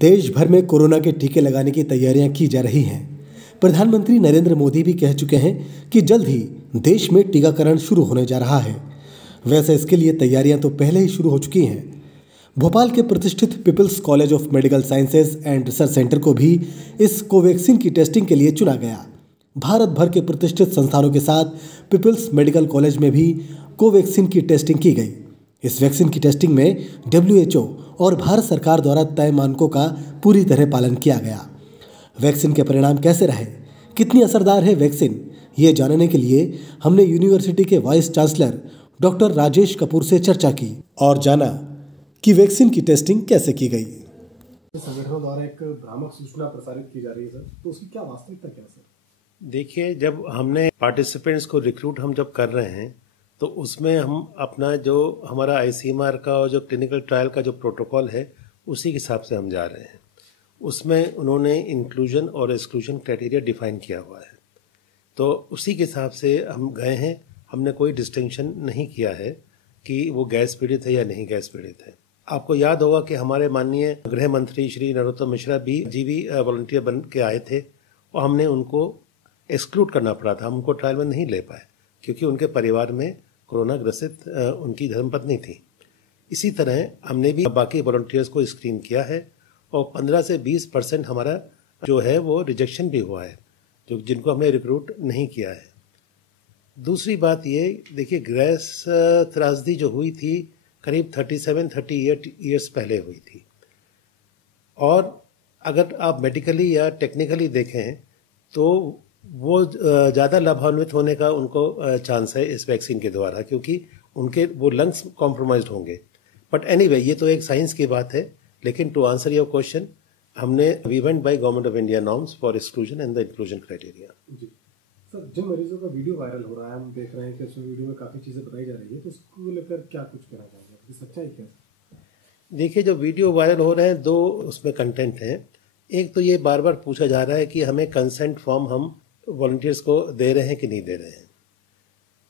देश भर में कोरोना के टीके लगाने की तैयारियां की जा रही हैं। प्रधानमंत्री नरेंद्र मोदी भी कह चुके हैं कि जल्द ही देश में टीकाकरण शुरू होने जा रहा है। वैसे इसके लिए तैयारियां तो पहले ही शुरू हो चुकी हैं। भोपाल के प्रतिष्ठित People's College of Medical Sciences and Research Centre को भी इस कोवैक्सीन की टेस्टिंग के लिए चुना गया। भारत भर के प्रतिष्ठित संस्थानों के साथ पीपल्स मेडिकल कॉलेज में भी कोवैक्सीन की टेस्टिंग की गई। इस वैक्सीन की टेस्टिंग में WHO और भारत सरकार द्वारा तय मानकों का पूरी तरह पालन किया गया। वैक्सीन के परिणाम कैसे रहे, कितनी असरदार है वैक्सीन, ये जानने के लिए हमने यूनिवर्सिटी के vice chancellor doctor Rajesh Kapoor से चर्चा की और जाना कि वैक्सीन की टेस्टिंग कैसे की गई। संगठनों द्वारा एक भ्रामक सूचना प्रसारित की जा रही है सर, तो उसकी क्या वास्तविकता क्या है सर? देखिए, जब हमने पार्टिसिपेंट्स को रिक्रूट हम जब कर रहे हैं तो उसमें हम अपना जो हमारा ICMR का और जो क्लिनिकल ट्रायल का जो प्रोटोकॉल है उसी के हिसाब से हम जा रहे हैं। उसमें उन्होंने इंक्लूजन और एक्सक्लूजन क्राइटेरिया डिफाइन किया हुआ है, तो उसी के हिसाब से हम गए हैं। हमने कोई डिस्टिंक्शन नहीं किया है कि वो गैस पीड़ित है या नहीं गैस पीड़ित है। आपको याद होगा कि हमारे माननीय गृह मंत्री श्री नरोत्तम मिश्रा भी वॉलंटियर बन के आए थे और हमने उनको एक्सक्लूड करना पड़ा था। हम उनको ट्रायल में नहीं ले पाए क्योंकि उनके परिवार में कोरोना ग्रसित उनकी धर्मपत्नी थी। इसी तरह हमने भी बाकी वॉलंटियर्स को स्क्रीन किया है और 15 से 20% हमारा जो है वो रिजेक्शन भी हुआ है, जो जिनको हमने रिक्रूट नहीं किया है। दूसरी बात ये देखिए, गैस त्रासदी जो हुई थी करीब 37-38 ईयर्स पहले हुई थी, और अगर आप मेडिकली या टेक्निकली देखें तो वो ज़्यादा लाभान्वित होने का उनको चांस है इस वैक्सीन के द्वारा, क्योंकि उनके वो लंग्स कॉम्प्रोमाइज्ड होंगे। बट एनीवे, ये तो एक साइंस की बात है। लेकिन टू आंसर योर क्वेश्चन, हमने we went by government of India norms for exclusion and the inclusion criteria. जी सर, जिन मरीजों का वीडियो वायरल हो रहा है, हम देख रहे हैं कि उस वीडियो में काफ़ी चीज़ें बताई जा रही है, तो उसको लेकर क्या कुछ कहना चाहेंगे, सच्चाई क्या है? देखिए, जो वीडियो वायरल हो रहे हैं, दो उसमें कंटेंट हैं। एक तो ये बार बार पूछा जा रहा है कि हमें कंसेंट फॉर्म हम वॉलंटियर्स को दे रहे हैं कि नहीं दे रहे हैं।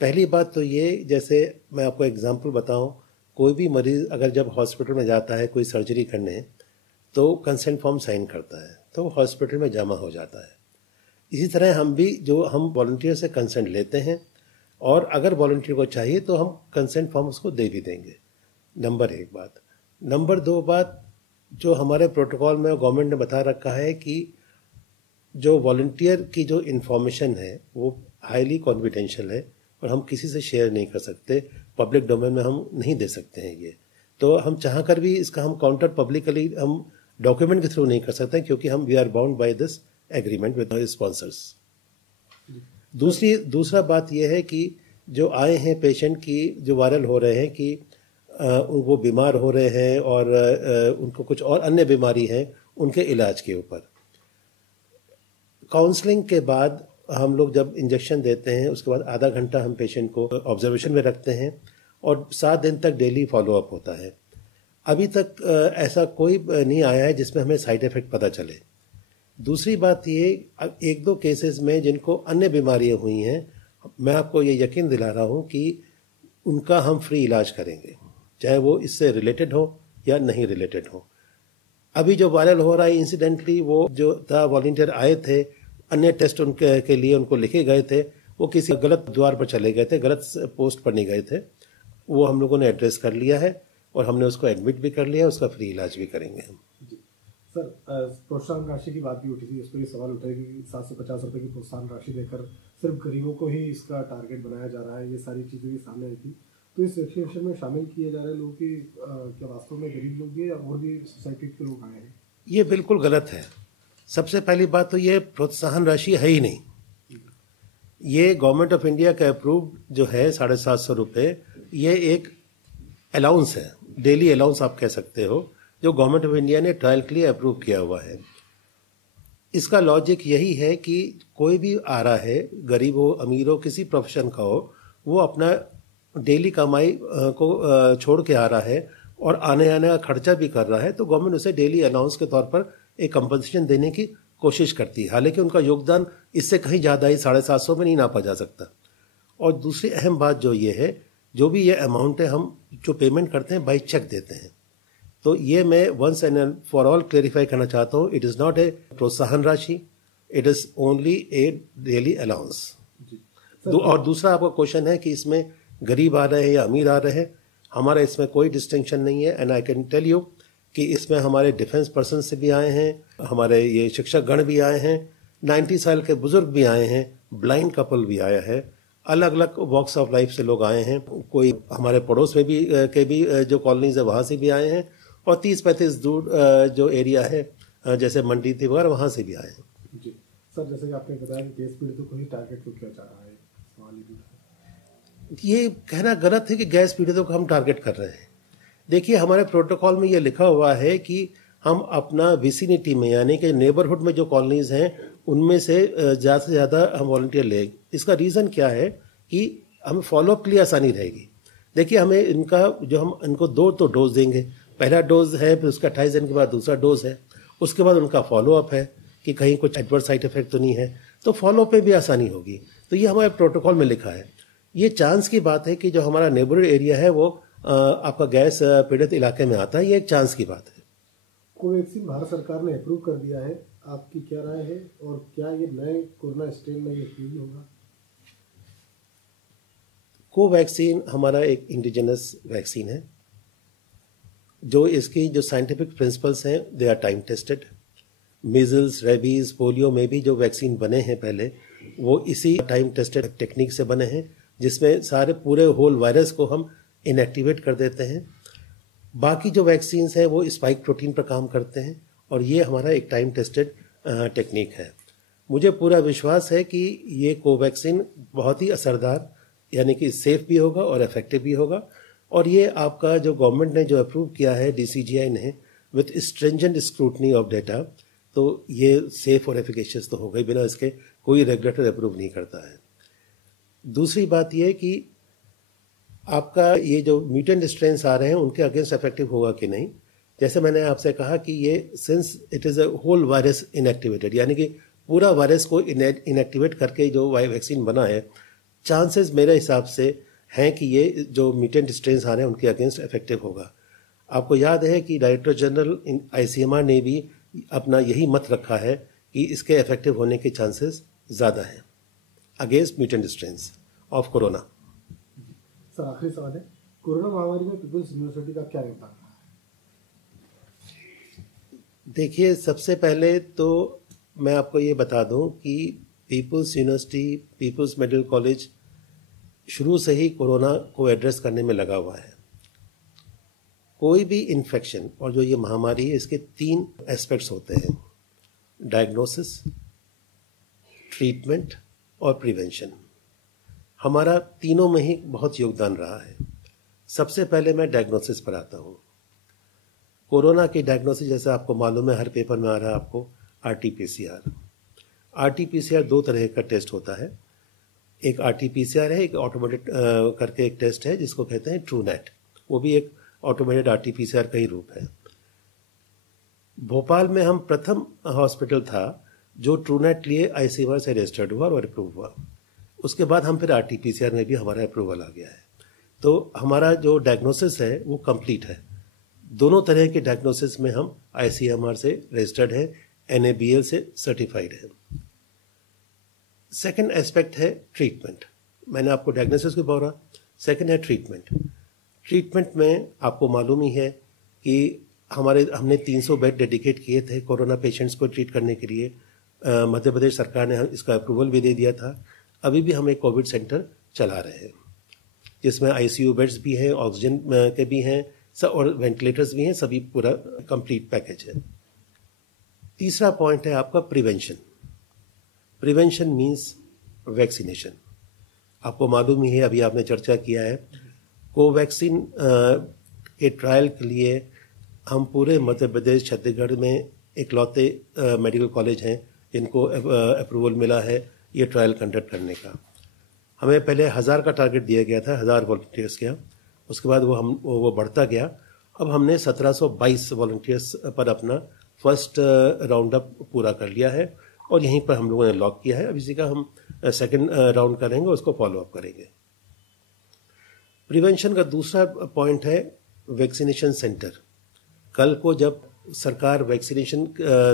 पहली बात तो ये, जैसे मैं आपको एग्जांपल बताऊं, कोई भी मरीज अगर जब हॉस्पिटल में जाता है कोई सर्जरी करने, तो कंसेंट फॉर्म साइन करता है, तो हॉस्पिटल में जमा हो जाता है। इसी तरह हम भी जो हम वॉलंटियर से कंसेंट लेते हैं, और अगर वॉलंटियर को चाहिए तो हम कंसेंट फॉर्म उसको दे भी देंगे। नंबर 1 बात। नंबर 2 बात, जो हमारे प्रोटोकॉल में गवर्नमेंट ने बता रखा है कि जो वॉलंटियर की जो इन्फॉर्मेशन है वो हाईली कॉन्फिडेंशियल है और हम किसी से शेयर नहीं कर सकते, पब्लिक डोमेन में हम नहीं दे सकते हैं ये। तो हम चाह कर भी इसका हम काउंटर पब्लिकली हम डॉक्यूमेंट के थ्रू नहीं कर सकते, क्योंकि हम we are bound by this agreement with sponsors. दूसरा बात यह है कि जो आए हैं पेशेंट की जो वायरल हो रहे हैं कि वो बीमार हो रहे हैं और उनको कुछ और अन्य बीमारी है, उनके इलाज के ऊपर काउंसलिंग के बाद हम लोग जब इंजेक्शन देते हैं उसके बाद आधा घंटा हम पेशेंट को ऑब्जर्वेशन में रखते हैं और 7 दिन तक डेली फॉलोअप होता है। अभी तक ऐसा कोई नहीं आया है जिसमें हमें साइड इफेक्ट पता चले। दूसरी बात ये, 1-2 केसेस में जिनको अन्य बीमारियां हुई हैं, मैं आपको ये यकीन दिला रहा हूँ कि उनका हम फ्री इलाज करेंगे, चाहे वो इससे रिलेटेड हो या नहीं रिलेटेड हो। अभी जो वायरल हो रहा है, इंसिडेंटली वो जो था वॉलंटियर आए थे, अन्य टेस्ट उनके के लिए उनको लिखे गए थे, वो किसी गलत द्वार पर चले गए थे, गलत पोस्ट पर नहीं गए थे। वो हम लोगों ने एड्रेस कर लिया है और हमने उसको एडमिट भी कर लिया, उसका फ्री इलाज भी करेंगे हम। सर, प्रोत्साहन राशि की बात भी उठी थी, इस पर सवाल उठे कि 750 रुपये की प्रोत्साहन राशि देकर सिर्फ गरीबों को ही इसका टारगेट बनाया जा रहा है। ये सारी चीज़ें भी सामने आई थी, तो इस वैक्सीनेशन में शामिल किए जा रहे लोग की क्या वास्तव में गरीब लोग हैं या और भी सोसाइटी के लोग आए हैं? ये बिल्कुल गलत है। सबसे पहली बात तो ये प्रोत्साहन राशि है ही नहीं। ये गवर्नमेंट ऑफ इंडिया का अप्रूव्ड जो है 750 रुपये, ये एक अलाउंस है, डेली अलाउंस आप कह सकते हो, जो गवर्नमेंट ऑफ इंडिया ने ट्रायल के लिए अप्रूव किया हुआ है। इसका लॉजिक यही है कि कोई भी आ रहा है, गरीब हो अमीर हो किसी प्रोफेशन का हो, वो अपना डेली कमाई को छोड़ के आ रहा है और आने का खर्चा भी कर रहा है, तो गवर्नमेंट उसे डेली अलाउंस के तौर पर एक कंपनसेशन देने की कोशिश करती है। हालांकि उनका योगदान इससे कहीं ज़्यादा ही 750 में नहीं नापा जा सकता। और दूसरी अहम बात जो ये है, जो भी ये अमाउंट है हम जो पेमेंट करते हैं बाई चेक देते हैं, तो ये मैं once and for all clarify करना चाहता हूँ, इट इज़ नॉट ए प्रोत्साहन राशि, it is only a daily allowance. और दूसरा आपका क्वेश्चन है कि इसमें गरीब आ रहे हैं या अमीर आ रहे हैं, हमारा इसमें कोई डिस्टिंक्शन नहीं है। And I can tell you कि इसमें हमारे डिफेंस पर्सन से भी आए हैं, हमारे ये शिक्षक गण भी आए हैं, 90 साल के बुजुर्ग भी आए हैं, ब्लाइंड कपल भी आया है, अलग अलग वॉक्स ऑफ लाइफ से लोग आए हैं। कोई हमारे पड़ोस में भी के भी जो कॉलोनीज है वहाँ से भी आए हैं, और 30-35 दूर जो एरिया है जैसे मंडी तिवार वहाँ से भी आए हैं। जी सर, जैसे कि आपने बताया कि गैस पीड़ितों को ही टारगेट क्यों किया जा रहा है, ये कहना गलत है कि गैस पीड़ितों को हम टारगेट कर रहे हैं। देखिए, हमारे प्रोटोकॉल में ये लिखा हुआ है कि हम अपना विसिनिटी में यानी कि नेबरहुड में जो कॉलोनीज हैं उनमें से ज़्यादा से ज़्यादा हम वॉलंटियर लें। इसका रीज़न क्या है कि हमें फॉलोअप के लिए आसानी रहेगी। देखिए, हमें हम इनको 2 तो डोज देंगे, पहला डोज है, फिर उसका 28 दिन के बाद दूसरा डोज है, उसके बाद उनका फॉलोअप है कि कहीं कुछ एडवर्स साइड इफेक्ट तो नहीं है, तो फॉलोअप में भी आसानी होगी। तो ये हमारे प्रोटोकॉल में लिखा है। ये चांस की बात है कि जो हमारा नेबरहुड एरिया है वो आपका गैस पीड़ित इलाके में आता है, ये एक चांस की बात है। कोवैक्सीन भारत सरकार ने अप्रूव कर दिया है, आपकी क्या राय है, और क्या ये नए कोरोना स्ट्रेन में ये उपयोगी होगा? कोवैक्सीन हमारा एक इंडिजिनस वैक्सीन है, जो इसकी जो साइंटिफिक प्रिंसिपल्स हैं they are time tested. Measles, rabies, polio में भी जो वैक्सीन बने हैं पहले, वो इसी टाइम टेस्टेड टेक्निक से बने हैं, जिसमें सारे पूरे होल वायरस को हम इनएक्टिवेट कर देते हैं। बाकी जो वैक्सीन्स हैं वो स्पाइक प्रोटीन पर काम करते हैं, और ये हमारा एक टाइम टेस्टेड टेक्निक है। मुझे पूरा विश्वास है कि ये कोवैक्सीन बहुत ही असरदार यानी कि सेफ भी होगा और इफेक्टिव भी होगा। और ये आपका जो गवर्नमेंट ने जो अप्रूव किया है DCGI ने with stringent scrutiny of data, तो ये सेफ और एफिकेशियस तो होगा ही, बिना इसके कोई रेगुलेटर अप्रूव नहीं करता है। दूसरी बात ये कि आपका ये जो म्यूटेंट स्ट्रेन्स आ रहे हैं उनके अगेंस्ट इफेक्टिव होगा कि नहीं। जैसे मैंने आपसे कहा कि ये since it is a whole virus inactivated, यानी कि पूरा वायरस को इनएक्टिवेट करके जो वैक्सीन बना है, चांसेस मेरे हिसाब से हैं कि ये जो म्यूटेंट स्ट्रेन्स आ रहे हैं उनके अगेंस्ट इफेक्टिव होगा। आपको याद है कि डायरेक्टर जनरल ICMR ने भी अपना यही मत रखा है कि इसके इफेक्टिव होने के चांसेस ज़्यादा हैं against mutant strains of corona. Sir, आखिरी सवाल है, कोरोना महामारी में पीपल्स यूनिवर्सिटी का क्या योगदान रहा है? देखिए, सबसे पहले तो मैं आपको ये बता दूं कि People's University, People's Medical College शुरू से ही कोरोना को एड्रेस करने में लगा हुआ है। कोई भी इन्फेक्शन और जो ये महामारी है, इसके 3 एस्पेक्ट्स होते हैं: डायग्नोसिस, ट्रीटमेंट और प्रिवेंशन। हमारा तीनों में ही बहुत योगदान रहा है। सबसे पहले मैं डायग्नोसिस पर आता हूँ। कोरोना की डायग्नोसिस जैसे आपको मालूम है, हर पेपर में आ रहा है आपको RT-PCR। RT-PCR 2 तरह का टेस्ट होता है। एक RT-PCR है, एक ऑटोमेटेड करके एक टेस्ट है जिसको कहते हैं TrueNat। वो भी एक ऑटोमेटेड RT-PCR का ही रूप है। भोपाल में हम प्रथम हॉस्पिटल था जो TrueNat लिए ICMR से रजिस्टर्ड हुआ और अप्रूव हुआ। उसके बाद हम फिर RT-PCR में भी हमारा अप्रूवल आ गया है। तो हमारा जो डायग्नोसिस है वो कंप्लीट है। दोनों तरह के डायग्नोसिस में हम ICMR से रजिस्टर्ड है, NABL से सर्टिफाइड है। सेकंड एस्पेक्ट है ट्रीटमेंट। मैंने आपको डायग्नोसिस को बोला, सेकंड है ट्रीटमेंट। ट्रीटमेंट में आपको मालूम ही है कि हमने 300 बेड डेडिकेट किए थे कोरोना पेशेंट्स को ट्रीट करने के लिए। मध्य प्रदेश सरकार ने इसका अप्रूवल भी दे दिया था। अभी भी हम एक कोविड सेंटर चला रहे हैं जिसमें ICU बेड्स भी हैं, ऑक्सीजन के भी हैं और वेंटिलेटर्स भी हैं, सभी पूरा कंप्लीट पैकेज है। तीसरा पॉइंट है आपका प्रिवेंशन। Prevention means vaccination. आपको मालूम ही है, अभी आपने चर्चा किया है, कोवैक्सीन के ट्रायल के लिए हम पूरे मध्य प्रदेश, छत्तीसगढ़ में इकलौते मेडिकल कॉलेज हैं जिनको अप्रूवल मिला है ये ट्रायल कंडक्ट करने का। हमें पहले 1000 का टारगेट दिया गया था, 1000 वॉलंटियर्स का। उसके बाद वो बढ़ता गया। अब हमने 1722 वॉलंटियर्स पर अपना फर्स्ट राउंड अप पूरा कर लिया है और यहीं पर हम लोगों ने लॉक किया है। अब इसी का हम सेकंड राउंड करेंगे, उसको फॉलो अप करेंगे। प्रिवेंशन का दूसरा पॉइंट है वैक्सीनेशन सेंटर। कल को जब सरकार वैक्सीनेशन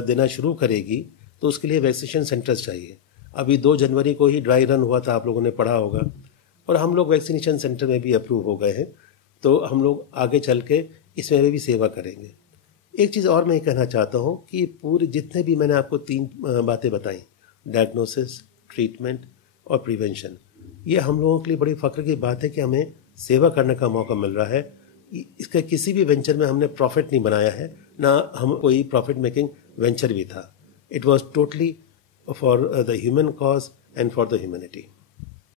देना शुरू करेगी तो उसके लिए वैक्सीनेशन सेंटर्स चाहिए। अभी 2 जनवरी को ही ड्राई रन हुआ था, आप लोगों ने पढ़ा होगा, और हम लोग वैक्सीनेशन सेंटर में भी अप्रूव हो गए हैं। तो हम लोग आगे चल के इसमें भी सेवा करेंगे। एक चीज़ और मैं कहना चाहता हूँ कि पूरे जितने भी मैंने आपको 3 बातें बताई, डायग्नोसिस, ट्रीटमेंट और प्रिवेंशन, ये हम लोगों के लिए बड़ी फ़ख्र की बात है कि हमें सेवा करने का मौका मिल रहा है। इसका किसी भी वेंचर में हमने प्रॉफिट नहीं बनाया है, ना हम कोई प्रॉफिट मेकिंग वेंचर भी था। It was totally for the human cause and for the humanity.